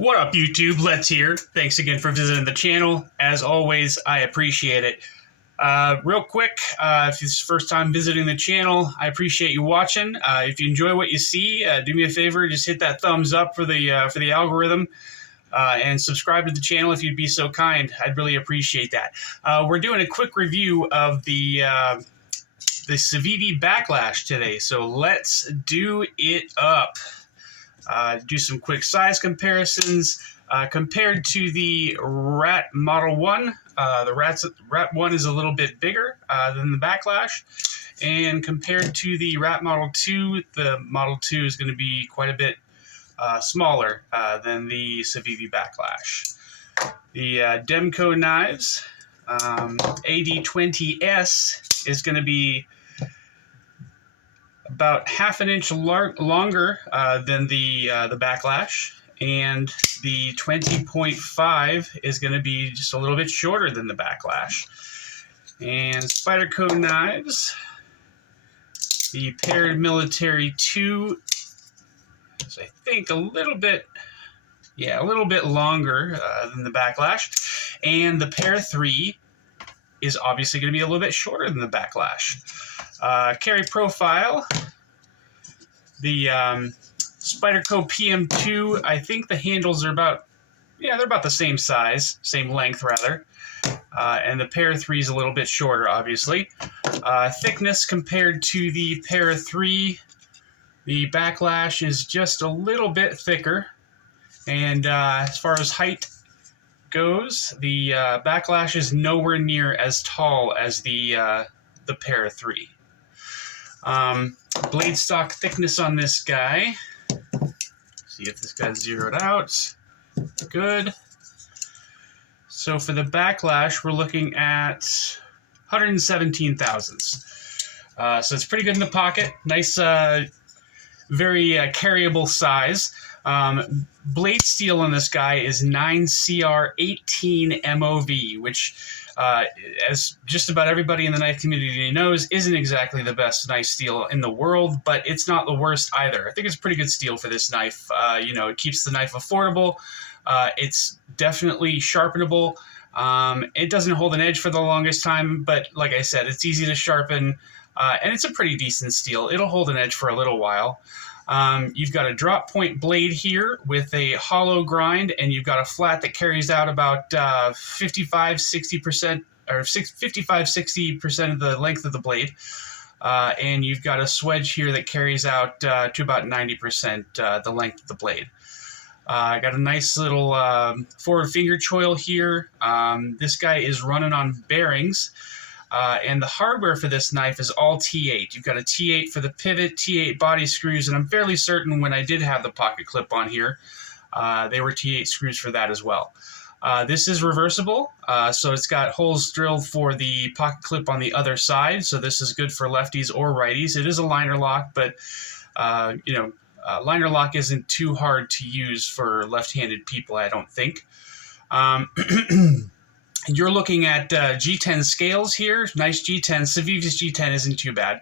What up, YouTube? Let's here. Thanks again for visiting the channel. As always, I appreciate it. Real quick, if it's your first time visiting the channel, I appreciate you watching. If you enjoy what you see, do me a favor, just hit that thumbs up for the algorithm, and subscribe to the channel if you'd be so kind. I'd really appreciate that. We're doing a quick review of the Civivi Backlash today, so let's do it up. Do some quick size comparisons. Compared to the Rat Model 1, the Rat 1 is a little bit bigger than the Backlash. And compared to the Rat Model 2, the Model 2 is going to be quite a bit smaller than the Civivi Backlash. The DEMKO knives, AD20S is going to be about half an inch longer than the Backlash, and the 20.5 is going to be just a little bit shorter than the Backlash. And SPYDERCO knives, the paired military 2 is, I think, a little bit longer than the Backlash, and the pair 3 is obviously going to be a little bit shorter than the Backlash. Carry profile, the SPYDERCO PM2, I think the handles are about, they're about the same size, same length rather, and the pair 3 is a little bit shorter, obviously. Thickness compared to the pair 3, the Backlash is just a little bit thicker, and as far as height goes, the Backlash is nowhere near as tall as the pair 3. Blade stock thickness on this guy. See if this guy's zeroed out. Good. So for the Backlash, we're looking at 117 thousandths. So it's pretty good in the pocket. Nice, very carryable size. Blade steel on this guy is 9CR18 MOV, which, as just about everybody in the knife community knows, isn't exactly the best knife steel in the world, but it's not the worst either. I think it's pretty good steel for this knife. It keeps the knife affordable. It's definitely sharpenable. It doesn't hold an edge for the longest time, but like I said, it's easy to sharpen, and it's a pretty decent steel. It'll hold an edge for a little while. You've got a drop point blade here with a hollow grind, and you've got a flat that carries out about 55-60% or 55-60% of the length of the blade. And you've got a swedge here that carries out to about 90% the length of the blade. I got a nice little forward finger choil here. This guy is running on bearings. And the hardware for this knife is all T8. You've got a T8 for the pivot, T8 body screws, and I'm fairly certain when I did have the pocket clip on here, they were T8 screws for that as well. This is reversible, so it's got holes drilled for the pocket clip on the other side, so this is good for lefties or righties. It is a liner lock, but liner lock isn't too hard to use for left-handed people, I don't think. You're looking at G10 scales here. Nice G10. Civivi's G10 isn't too bad.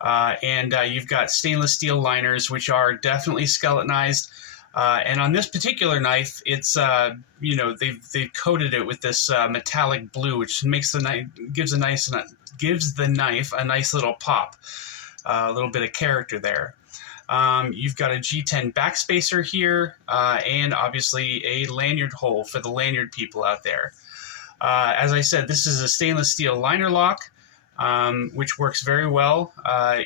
And you've got stainless steel liners, which are definitely skeletonized. And on this particular knife, it's they've coated it with this metallic blue, which makes the knife gives the knife a nice little pop, a little bit of character there. You've got a G10 backspacer here, and obviously a lanyard hole for the lanyard people out there. As I said, this is a stainless steel liner lock, which works very well,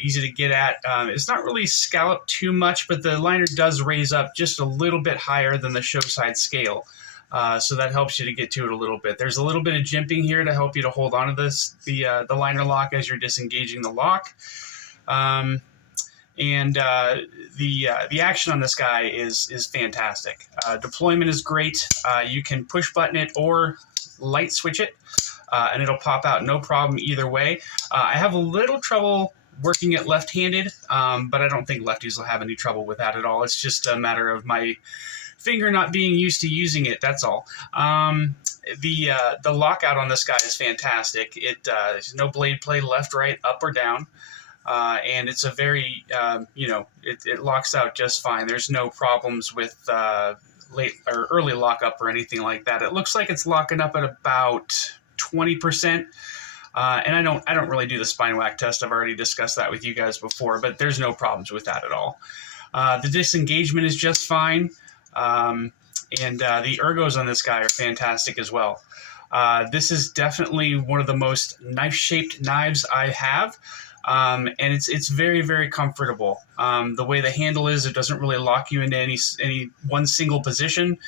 easy to get at. It's not really scalloped too much, but the liner does raise up just a little bit higher than the show side scale, so that helps you to get to it a little bit. There's a little bit of jimping here to help you to hold on to the liner lock as you're disengaging the lock. The action on this guy is fantastic. Deployment is great. You can push button it or light switch it, and it'll pop out no problem either way. I have a little trouble working it left-handed, but I don't think lefties will have any trouble with that at all. It's just a matter of my finger not being used to using it, that's all. The lockout on this guy is fantastic. There's no blade play left, right, up, or down. And it's a very, it locks out just fine. There's no problems with late or early lockup or anything like that. It looks like it's locking up at about 20%. And I don't really do the spine whack test. I've already discussed that with you guys before, but there's no problems with that at all. The disengagement is just fine. And the ergos on this guy are fantastic as well. This is definitely one of the most knife-shaped knives I have. And it's very, very comfortable. The way the handle is, it doesn't really lock you into any one single position.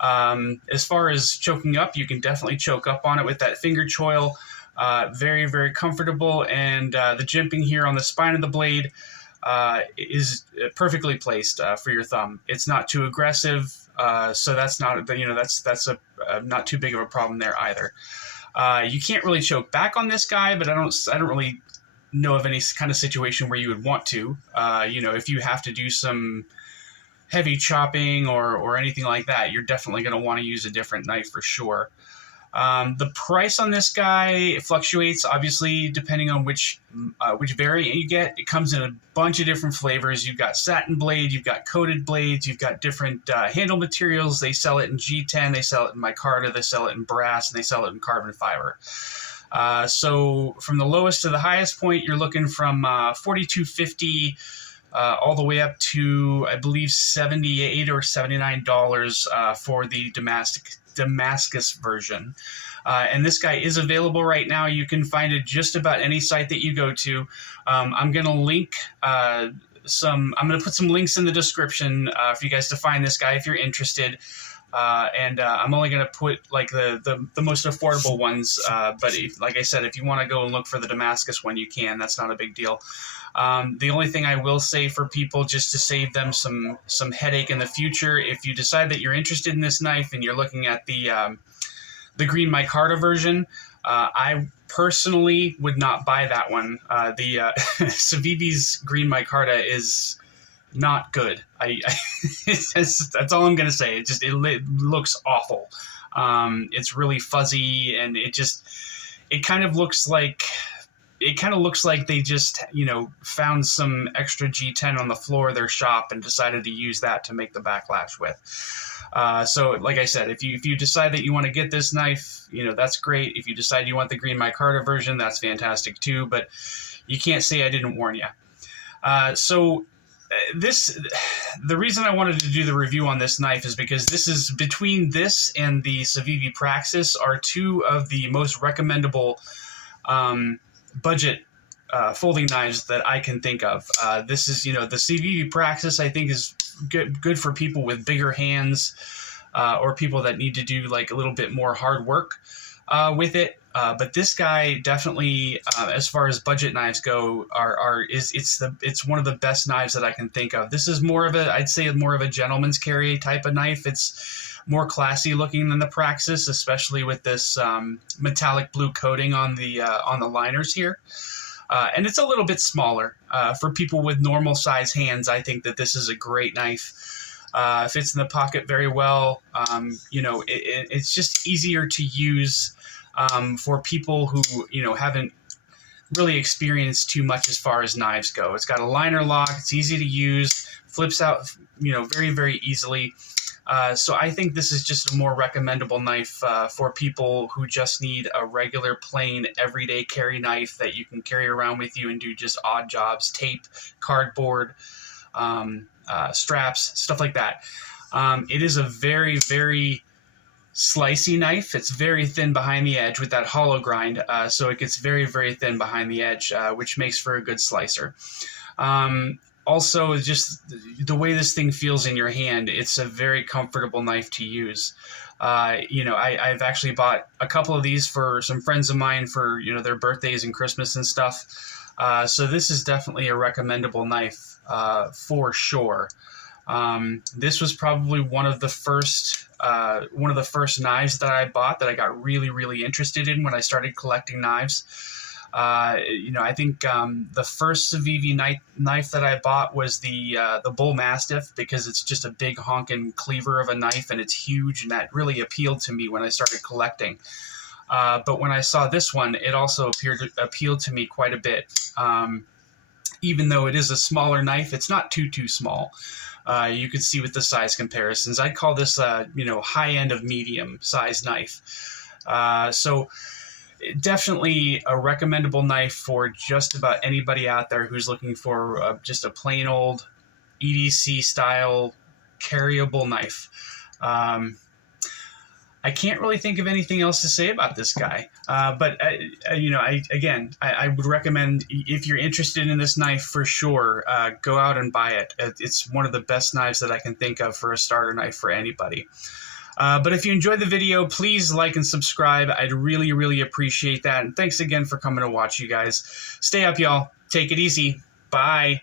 As far as choking up, you can definitely choke up on it with that finger choil. Very, very comfortable, and the jimping here on the spine of the blade is perfectly placed for your thumb. It's not too aggressive, so that's not that's not too big of a problem there either. You can't really choke back on this guy, but I don't really know of any kind of situation where you would want to. If you have to do some heavy chopping or anything like that, you're definitely going to want to use a different knife for sure. The price on this guy fluctuates, obviously, depending on which variant you get. It comes in a bunch of different flavors. You've got satin blade, you've got coated blades, you've got different handle materials. They sell it in G10, they sell it in micarta, they sell it in brass, and they sell it in carbon fiber. So from the lowest to the highest point, you're looking from $42.50 all the way up to, I believe, $78 or $79 for the Damascus version. And this guy is available right now. You can find it just about any site that you go to. I'm going to link I'm going to put some links in the description for you guys to find this guy if you're interested. I'm only going to put like the most affordable ones. But like I said, if you want to go and look for the Damascus one, you can. That's not a big deal. The only thing I will say for people, just to save them some headache in the future, if you decide that you're interested in this knife and you're looking at the green micarta version, I personally would not buy that one. The Civivi's green micarta is not good. That's all I'm gonna say. It looks awful. It's really fuzzy, and it kind of looks like they just found some extra G10 on the floor of their shop and decided to use that to make the Backlash with. So like I said, if you decide that you want to get this knife, that's great. If you decide you want the green micarta version, that's fantastic too. But you can't say I didn't warn you. The reason I wanted to do the review on this knife is because this is between this and the Civivi Praxis are two of the most recommendable budget folding knives that I can think of. This is, the Civivi Praxis, I think, is good for people with bigger hands or people that need to do like a little bit more hard work with it. But this guy definitely, as far as budget knives go, it's one of the best knives that I can think of. This is I'd say more of a gentleman's carry type of knife. It's more classy looking than the Praxis, especially with this metallic blue coating on the liners here. And it's a little bit smaller. For people with normal size hands, I think that this is a great knife. Fits in the pocket very well. It's just easier to use for people who, haven't really experienced too much as far as knives go. It's got a liner lock. It's easy to use. Flips out, very, very easily. So I think this is just a more recommendable knife for people who just need a regular, plain, everyday carry knife that you can carry around with you and do just odd jobs, tape, cardboard, straps, stuff like that. It is a very, very slicey knife. It's very thin behind the edge with that hollow grind, so it gets very, very thin behind the edge, which makes for a good slicer. Also, just the way this thing feels in your hand, it's a very comfortable knife to use. I've actually bought a couple of these for some friends of mine for, their birthdays and Christmas and stuff. So this is definitely a recommendable knife for sure. This was probably one of the first knives that I bought that I got really, really interested in when I started collecting knives. I think the first Civivi knife that I bought was the Bull Mastiff, because it's just a big honking cleaver of a knife and it's huge, and that really appealed to me when I started collecting. But when I saw this one, it also appealed to me quite a bit. even though it is a smaller knife, it's not too small. You can see with the size comparisons. I'd call this, high end of medium size knife. So definitely a recommendable knife for just about anybody out there who's looking for just a plain old EDC style carryable knife. I can't really think of anything else to say about this guy. But I would recommend, if you're interested in this knife for sure, go out and buy it. It's one of the best knives that I can think of for a starter knife for anybody. But if you enjoyed the video, please like and subscribe. I'd really, really appreciate that. And thanks again for coming to watch, you guys. Stay up, y'all. Take it easy. Bye.